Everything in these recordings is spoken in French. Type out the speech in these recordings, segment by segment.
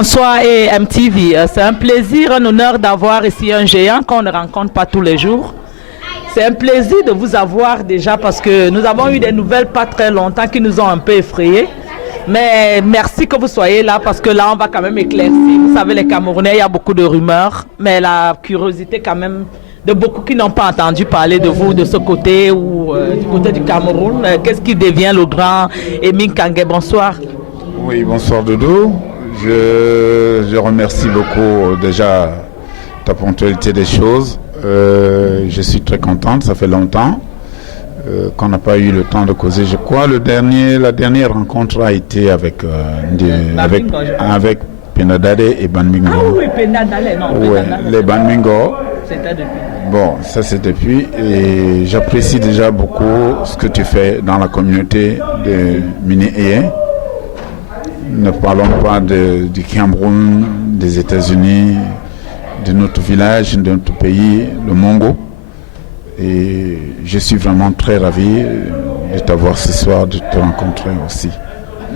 Bonsoir et MTV. C'est un plaisir, un honneur d'avoir ici un géant qu'on ne rencontre pas tous les jours. C'est un plaisir de vous avoir déjà parce que nous avons eu des nouvelles pas très longtemps qui nous ont un peu effrayés. Mais merci que vous soyez là parce que là on va quand même éclaircir. Vous savez, les Camerounais, il y a beaucoup de rumeurs, mais la curiosité quand même de beaucoup qui n'ont pas entendu parler de vous de ce côté ou du côté du Cameroun. Qu'est-ce qui devient le grand Émile Kangé? Bonsoir. Oui, bonsoir Doudou. Je remercie beaucoup déjà ta ponctualité des choses. Je suis très contente, ça fait longtemps qu'on n'a pas eu le temps de causer. Je crois la dernière rencontre a été avec Penadale et Banmingo. Ah oui, Penadale, non. Ouais, les Banmingo. C'était depuis. Bon, ça c'est depuis. Et j'apprécie déjà beaucoup ce que tu fais dans la communauté de Mini-Eye. Ne parlons pas du Cameroun, des États-Unis, de notre village, de notre pays, le Mongo. Et je suis vraiment très ravi de t'avoir ce soir, de te rencontrer aussi.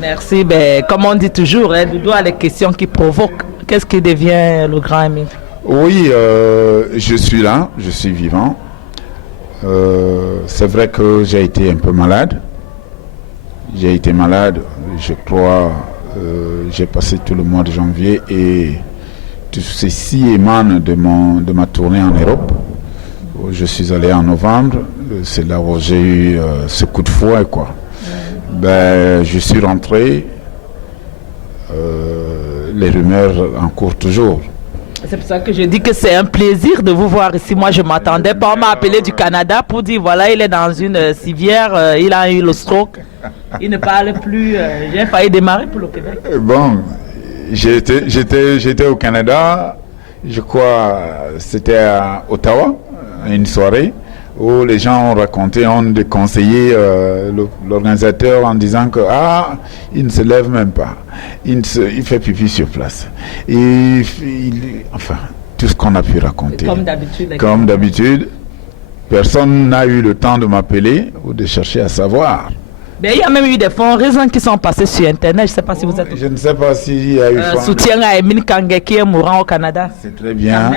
Merci. Comme on dit toujours, Doudou a les questions qui provoquent. Qu'est-ce qui devient le grand Émile? Oui, je suis là, je suis vivant. C'est vrai que j'ai été un peu malade. J'ai été malade, je crois, j'ai passé tout le mois de janvier et tout ceci émane de ma tournée en Europe. Je suis allé en novembre, c'est là où j'ai eu ce coup de fouet, quoi. Je suis rentré, les rumeurs en courent toujours. C'est pour ça que je dis que c'est un plaisir de vous voir ici. Moi, je ne m'attendais pas. On m'a appelé du Canada pour dire, voilà, il est dans une civière, il a eu le stroke, il ne parle plus. J'ai failli démarrer pour le Québec. Bon, j'étais au Canada, je crois, c'était à Ottawa, une soirée, où les gens ont raconté, ont déconseillé l'organisateur en disant que il ne se lève même pas, il fait pipi sur place. Et enfin, tout ce qu'on a pu raconter. Comme d'habitude, personne n'a eu le temps de m'appeler ou de chercher à savoir. Mais il y a même eu des fondations qui sont passés sur Internet. Je ne sais pas si vous êtes... Je ne sais pas s'il y a eu... soutien à Émile Kangé qui est mourant au Canada. C'est très bien.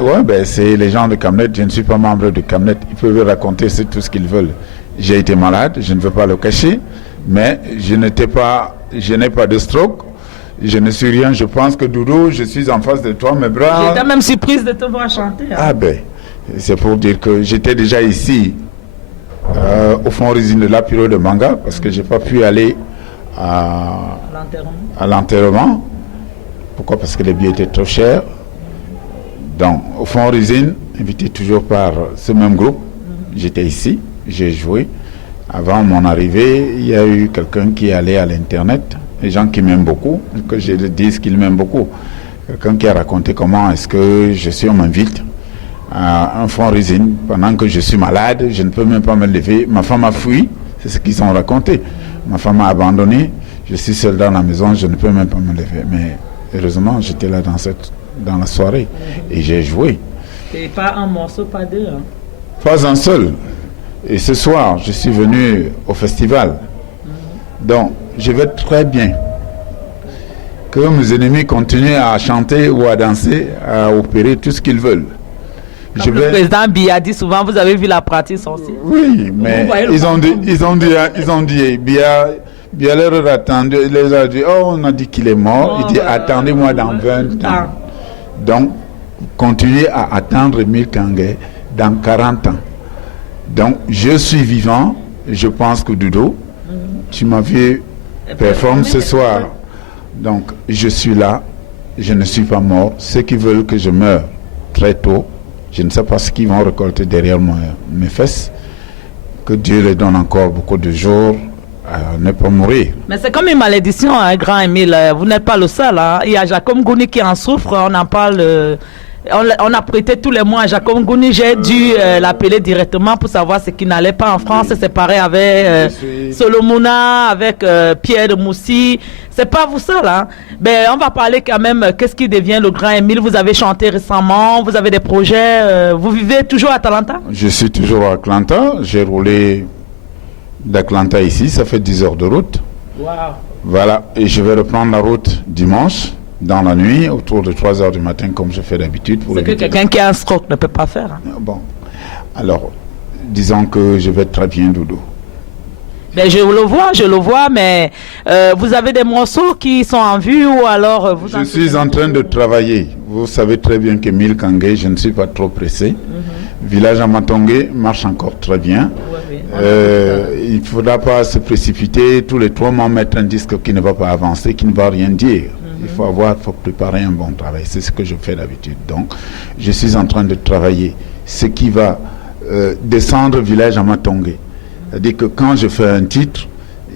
Oui, c'est les gens de Camnet. Je ne suis pas membre de Camnet. Ils peuvent raconter tout ce qu'ils veulent. J'ai été malade, je ne veux pas le cacher. Mais je n'ai pas de stroke. Je ne suis rien. Je pense que Doudou, je suis en face de toi, mes bras... J'étais même surprise de te voir chanter. C'est pour dire que j'étais déjà ici. Au fond résine de l'apéro de Manga parce que j'ai pas pu aller à l'enterrement. Pourquoi? Parce que les billets étaient trop chers. Donc au fond résine, invité toujours par ce même groupe, j'étais ici, j'ai joué. Avant mon arrivée, il y a eu quelqu'un qui est allé à l'internet, les gens qui m'aiment beaucoup, que je le dise qu'ils m'aiment beaucoup. Quelqu'un qui a raconté comment est-ce que on m'invite à un fond résine pendant que je suis malade, je ne peux même pas me lever. Ma femme a fui, c'est ce qu'ils ont raconté. Ma femme m'a abandonné, je suis seul dans la maison, je ne peux même pas me lever. Mais heureusement, j'étais là dans la soirée et j'ai joué. Et pas un morceau, pas deux, hein? Pas un seul. Et ce soir, je suis venu au festival. Donc, je vais très bien. Que mes ennemis continuent à chanter ou à danser, à opérer tout ce qu'ils veulent. Le président Biya dit souvent, vous avez vu la pratique sorcière. Oui, mais ils ont dit, Biya leur a attendu, il leur a dit, on a dit qu'il est mort. Il dit, attendez-moi dans 20 ans. Donc, continuez à attendre Émile Kangé dans 40 ans. Donc, je suis vivant, je pense que Doudou, tu m'as vu performer ce soir. Donc, je suis là, je ne suis pas mort. Ceux qui veulent que je meure très tôt, je ne sais pas ce qu'ils vont récolter derrière mes fesses. Que Dieu leur donne encore beaucoup de jours à ne pas mourir. Mais c'est comme une malédiction, hein, grand Émile. Vous n'êtes pas le seul. Hein. Il y a Jacob Ngouni qui en souffre. On en parle. On a prêté tous les mois à Jacob Ngouni. J'ai dû l'appeler directement pour savoir ce qui n'allait pas en France. C'est pareil avec Solomona, avec Pierre de Moussi. C'est pas vous seul. Hein. Mais on va parler quand même. Qu'est-ce qui devient le grand Émile? Vous avez chanté récemment. Vous avez des projets. Vous vivez toujours à Atlanta? Je suis toujours à Atlanta. J'ai roulé d'Atlanta ici. Ça fait 10 heures de route. Wow. Voilà. Et je vais reprendre la route dimanche. dans la nuit, autour de 3 heures du matin, comme je fais d'habitude. C'est que quelqu'un qui a un stroke ne peut pas faire. Hein. Bon, alors, disons que je vais très bien, Doudou. Mais je le vois, mais vous avez des morceaux qui sont en vue ou alors vous... Je suis en train de travailler. Vous savez très bien que Mille Kangé, je ne suis pas trop pressé. Village Amatongé marche encore très bien. Oui. Il ne faudra pas se précipiter tous les 3 mois mettre un disque qui ne va pas avancer, qui ne va rien dire. Il faut préparer un bon travail. C'est ce que je fais d'habitude. Donc, je suis en train de travailler ce qui va descendre Village Amatongé. C'est-à-dire que quand je fais un titre,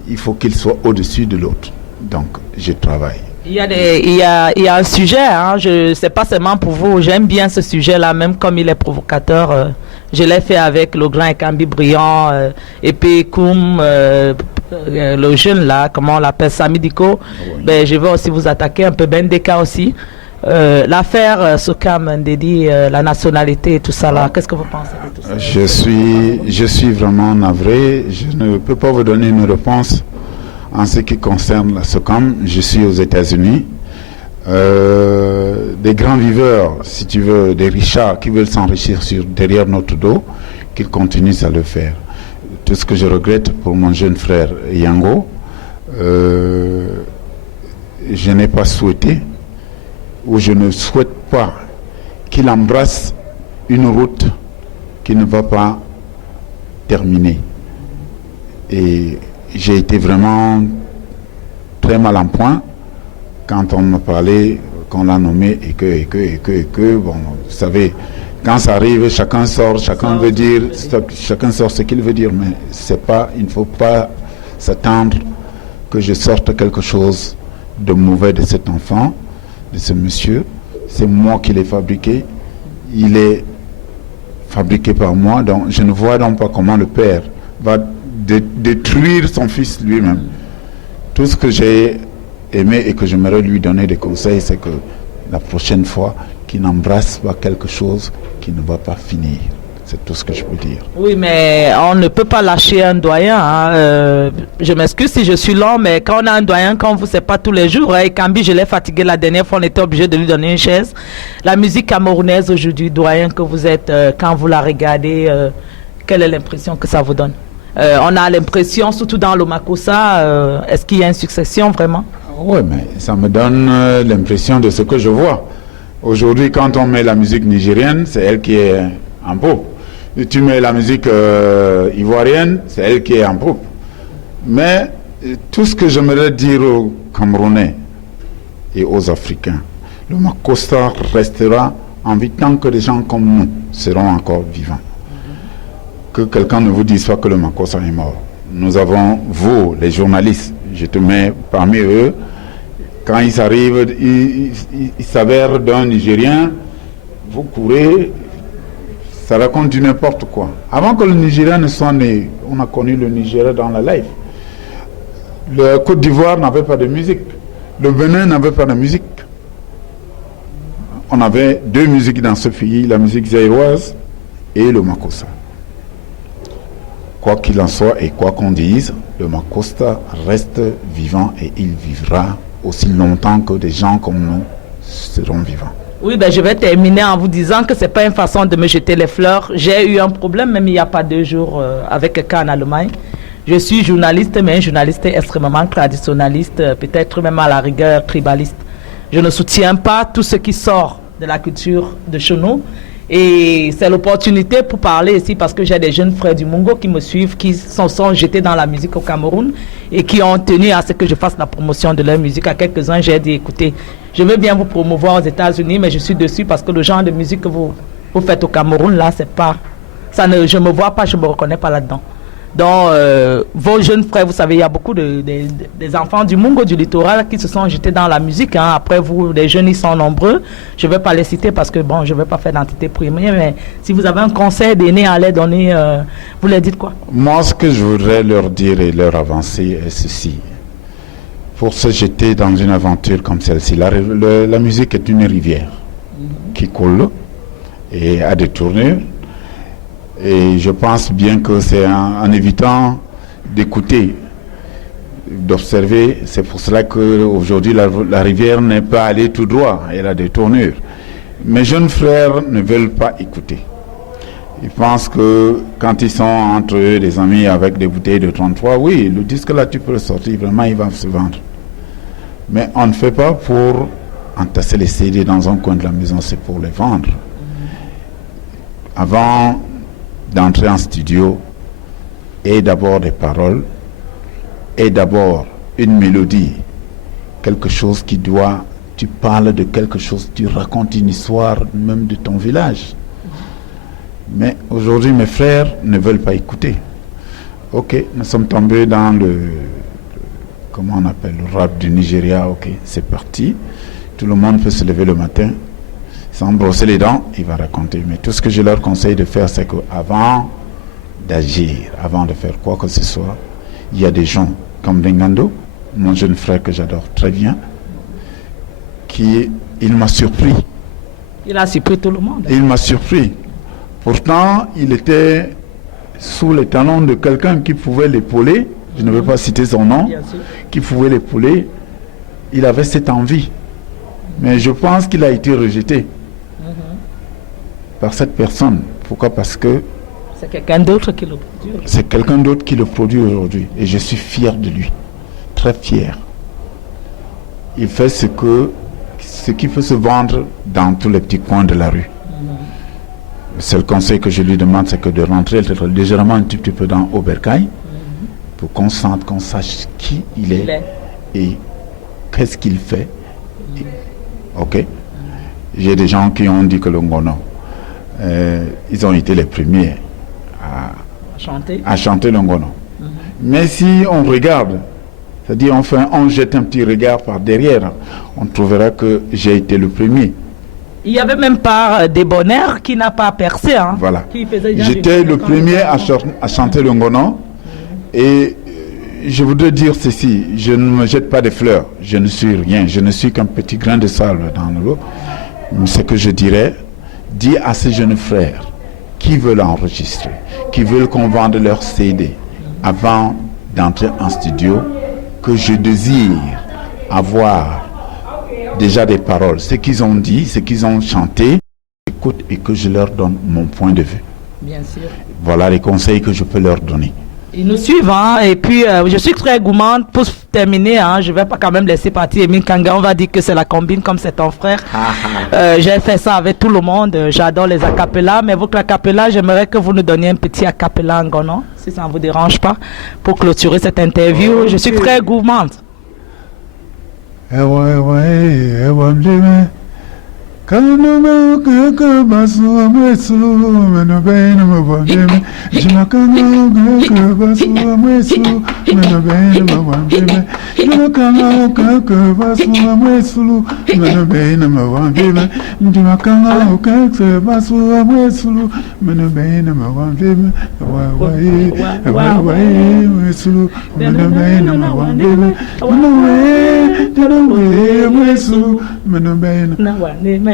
il faut qu'il soit au-dessus de l'autre. Donc, je travaille. Il y a un sujet, hein, c'est pas seulement pour vous, j'aime bien ce sujet-là, même comme il est provocateur. Je l'ai fait avec le grand Ekambi Brillant, Epé Koum, le jeune là, comment on l'appelle, Samidiko. Oui. Ben, je vais aussi vous attaquer un peu, Bendeka aussi. L'affaire Sokam Ndedi, la nationalité et tout ça là, qu'est-ce que vous pensez de tout ça? Je suis vraiment navré, je ne peux pas vous donner une réponse en ce qui concerne la Sokam. Je suis aux États-Unis. Des grands viveurs, si tu veux, des richards qui veulent s'enrichir derrière notre dos, qu'ils continuent à le faire. Tout ce que je regrette pour mon jeune frère Yango, je n'ai pas souhaité, ou je ne souhaite pas qu'il embrasse une route qui ne va pas terminer. Et j'ai été vraiment très mal en point quand on me parlait, qu'on l'a nommé et que, bon, vous savez, quand ça arrive, chacun sort, chacun veut dire, chacun sort ce qu'il veut dire, mais c'est pas, il ne faut pas s'attendre que je sorte quelque chose de mauvais de cet enfant, de ce monsieur. C'est moi qui l'ai fabriqué, il est fabriqué par moi, donc je ne vois donc pas comment le père va détruire son fils lui-même. Tout ce que j'ai aimé et que j'aimerais lui donner des conseils, c'est que la prochaine fois, qu'il n'embrasse pas quelque chose qui ne va pas finir. C'est tout ce que je peux dire. Oui, mais on ne peut pas lâcher un doyen. Hein. Je m'excuse si je suis lent, mais quand on a un doyen, quand vous, c'est pas tous les jours. Et Kambi, je l'ai fatigué la dernière fois, on était obligé de lui donner une chaise. La musique camerounaise aujourd'hui, doyen que vous êtes, quand vous la regardez, quelle est l'impression que ça vous donne? On a l'impression, surtout dans le Makossa, est-ce qu'il y a une succession vraiment? Oui, mais ça me donne l'impression de ce que je vois. Aujourd'hui, quand on met la musique nigérienne, c'est elle qui est en poupe. Et tu mets la musique ivoirienne, c'est elle qui est en poupe. Mais tout ce que j'aimerais dire aux Camerounais et aux Africains, le Makossa restera en vie tant que des gens comme nous seront encore vivants. Que quelqu'un ne vous dise pas que le Makossa est mort. Nous avons, vous, les journalistes, je te mets parmi eux, quand ils arrivent, ils s'avèrent d'un Nigérien, vous courez, ça raconte du n'importe quoi. Avant que le Nigérien ne soit né, on a connu le Nigeria dans la life. Le Côte d'Ivoire n'avait pas de musique. Le Bénin n'avait pas de musique. On avait 2 musiques dans ce pays, la musique zaïroise et le Makossa. Quoi qu'il en soit et quoi qu'on dise, le Makossa reste vivant et il vivra aussi longtemps que des gens comme nous seront vivants. Oui, ben je vais terminer en vous disant que ce n'est pas une façon de me jeter les fleurs. J'ai eu un problème, même il n'y a pas 2 jours, avec quelqu'un en Allemagne. Je suis journaliste, mais un journaliste extrêmement traditionnaliste, peut-être même à la rigueur tribaliste. Je ne soutiens pas tout ce qui sort de la culture de chez nous. Et c'est l'opportunité pour parler ici parce que j'ai des jeunes frères du Mungo qui me suivent, qui sont jetés dans la musique au Cameroun et qui ont tenu à ce que je fasse la promotion de leur musique. À quelques-uns, j'ai dit, écoutez, je veux bien vous promouvoir aux États-Unis, mais je suis dessus parce que le genre de musique que vous faites au Cameroun, là, c'est pas... je ne me vois pas, je ne me reconnais pas là-dedans. Donc, vos jeunes frères, vous savez, il y a beaucoup des enfants du Mungo, du littoral, qui se sont jetés dans la musique. Hein. Après, vous, les jeunes, ils sont nombreux. Je ne vais pas les citer parce que, bon, je ne vais pas faire d'entité primaire, mais si vous avez un conseil d'aîné à les donner, vous leur dites quoi? Moi, ce que je voudrais leur dire et leur avancer est ceci. Pour se jeter dans une aventure comme celle-ci, la musique est une rivière qui coule et a des tournures. Et je pense bien que c'est en évitant d'écouter d'observer. C'est pour cela qu'aujourd'hui, la rivière n'est pas allée tout droit. Elle a des tournures. Mes jeunes frères ne veulent pas écouter. Ils pensent que quand ils sont entre eux, des amis avec des bouteilles de 33, oui, le disque là, tu peux le sortir, vraiment, il va se vendre. Mais on ne fait pas pour entasser les CD dans un coin de la maison, c'est pour les vendre. Avant d'entrer en studio, et d'abord des paroles, et d'abord une mélodie, quelque chose qui doit, tu parles de quelque chose, tu racontes une histoire même de ton village. Mais aujourd'hui, mes frères ne veulent pas écouter. Ok, nous sommes tombés dans comment on appelle, le rap du Nigeria. Ok, c'est parti. Tout le monde peut se lever le matin, sans brosser les dents, il va raconter. Mais tout ce que je leur conseille de faire, c'est qu'avant d'agir, avant de faire quoi que ce soit, il y a des gens comme Bengando, mon jeune frère que j'adore très bien, il m'a surpris. Il a surpris tout le monde. Il m'a surpris. Pourtant, il était sous les talons de quelqu'un qui pouvait l'épauler. Je ne vais pas citer son nom. Qui pouvait l'épauler. Il avait cette envie. Mais je pense qu'il a été rejeté par cette personne. Pourquoi? Parce que c'est quelqu'un d'autre qui le produit. C'est quelqu'un d'autre qui le produit aujourd'hui. Et je suis fier de lui. Très fier. Il fait ce qui peut se vendre dans tous les petits coins de la rue. Le seul conseil que je lui demande, c'est que de rentrer légèrement un petit peu dans Obercaille pour qu'on sente, qu'on sache qui il est et qu'est-ce qu'il fait. Ok. J'ai des gens qui ont dit que le Ngono, ils ont été les premiers à chanter le Ngono. Mais si on regarde, c'est-à-dire on jette un petit regard par derrière, on trouvera que j'ai été le premier. Il n'y avait même pas des bonheurs qui n'a pas percé. Hein, voilà. J'étais le premier à chanter le Ngono. Et je voudrais dire ceci, je ne me jette pas des fleurs. Je ne suis rien. Je ne suis qu'un petit grain de sable dans l'eau. Ce que je dirais, dis à ces jeunes frères qui veulent enregistrer, qui veulent qu'on vende leur CD avant d'entrer en studio, que je désire avoir déjà des paroles, ce qu'ils ont dit, ce qu'ils ont chanté, écoute, et que je leur donne mon point de vue. Bien sûr. Voilà les conseils que je peux leur donner. Ils nous suivent, hein, et puis je suis très gourmande. Pour terminer, hein, je ne vais pas quand même laisser partir Emile Kanga. On va dire que c'est la combine comme c'est ton frère. J'ai fait ça avec tout le monde. J'adore les acapellas, mais votre acapella, j'aimerais que vous nous donniez un petit acapella en gonon, si ça ne vous dérange pas, pour clôturer cette interview. Okay. Je suis très gourmande. Kanuma kaka basu amwesu menobena mabambeme Jimakanga kaka basu amwesu menobena mabambeme Jimakanga kaka basu amwesu menobena mabambeme Jimakanga kaka basu amwesu menobena mabambeme Wai mwesu menobena mabambeme Wai mwesu menobena.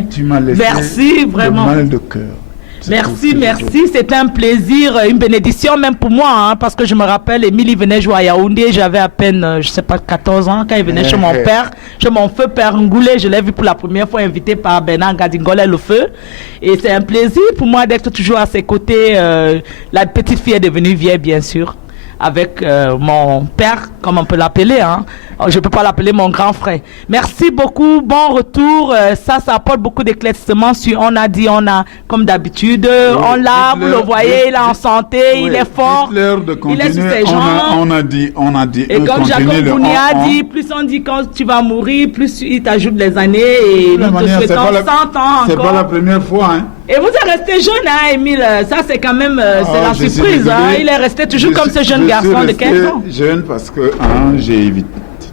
Tu m'as laissé merci, vraiment. Mal de cœur. Merci, merci. C'est un plaisir, une bénédiction même pour moi, hein, parce que je me rappelle, Émile, il venait jouer à Yaoundé, j'avais à peine, je sais pas, 14 ans, quand il venait chez mon père, chez mon feu père Ngoulé, je l'ai vu pour la première fois invité par Bernard Gadingole le feu. Et c'est un plaisir pour moi d'être toujours à ses côtés. La petite fille est devenue vieille, bien sûr, avec mon père, comme on peut l'appeler, hein. Je ne peux pas l'appeler mon grand frère. Merci beaucoup, bon retour. Ça apporte beaucoup d'éclaircissement sur on a dit, on a, comme d'habitude, on l'a, vous le voyez, il est en santé, il est fort, il est sur ses jambes. On a dit. Et comme Jacob Bouni a dit, plus on dit quand tu vas mourir, plus il t'ajoute les années et nous te souhaitons 100 ans encore. C'est pas la première fois, hein. Et vous êtes resté jeune, hein, Émile. Ça, c'est quand même c'est la surprise. Hein. Il est resté toujours comme ce jeune garçon de 15 ans. Je suis jeune parce que j'évite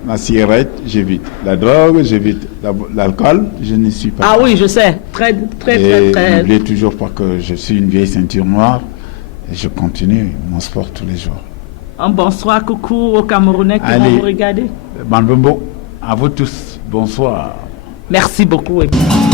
la cigarette, j'évite la drogue, j'évite l'alcool. Je ne suis pas. Ah oui, je sais. Très. N'oubliez toujours pas que je suis une vieille ceinture noire et je continue mon sport tous les jours. Un bonsoir, coucou aux Camerounais qui vont vous regarder. Banbombo, à vous tous, bonsoir. Merci beaucoup. Émile.